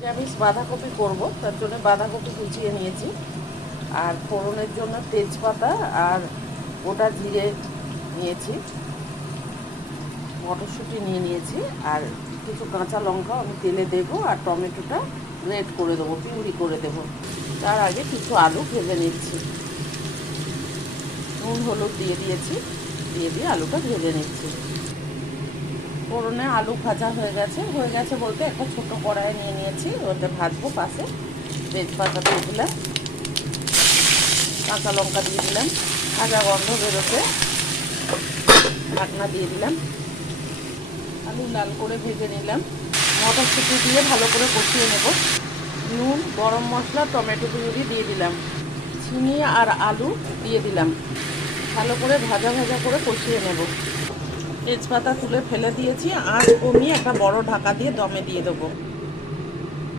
নিরামিষ বাঁধাকপি করব, তার জন্য বাঁধাকপি কুচিয়ে নিয়েছি। আর ফোড়নের জন্য তেজপাতা আর গোটা জিরে নিয়েছি। মটরশুঁটি নিয়ে নিয়েছি। আর কিছু কাঁচা লঙ্কা আমি তেলে দেবো আর টমেটোটা গ্রেট করে দেবো, পিউরি করে দেবো। তার আগে কিছু আলু ভেজে নিচ্ছি। নুন, হলুদ দিয়ে দিয়েছি, দিয়ে দিয়ে আলুটা ভেজে নিচ্ছি। ফোড়নে আলু ভাজা হয়ে গেছে। হয়ে গেছে বলতে একটা ছোটো কড়াই নিয়ে নিয়েছি ওতে ভাজবো পাশে। তেজপাতা দিয়ে দিলাম। কাঁচা লঙ্কা দিয়ে দিলাম। ভাজা গন্ধ বেরোতে ঢাকনা দিয়ে দিলাম। আলু লাল করে ভেজে নিলাম। মটরশুঁটি দিয়ে ভালো করে কষিয়ে নেব। নুন, গরম মশলা, টমেটো পিউরি দিয়ে দিলাম। চিনি আর আলু দিয়ে দিলাম। ভালো করে ভাজা ভাজা করে কষিয়ে নেব। তেজপাতা তুলে ফেলে দিয়েছি আর কমিয়ে একটা বড় ঢাকা দিয়ে দমে দিয়ে দেবো।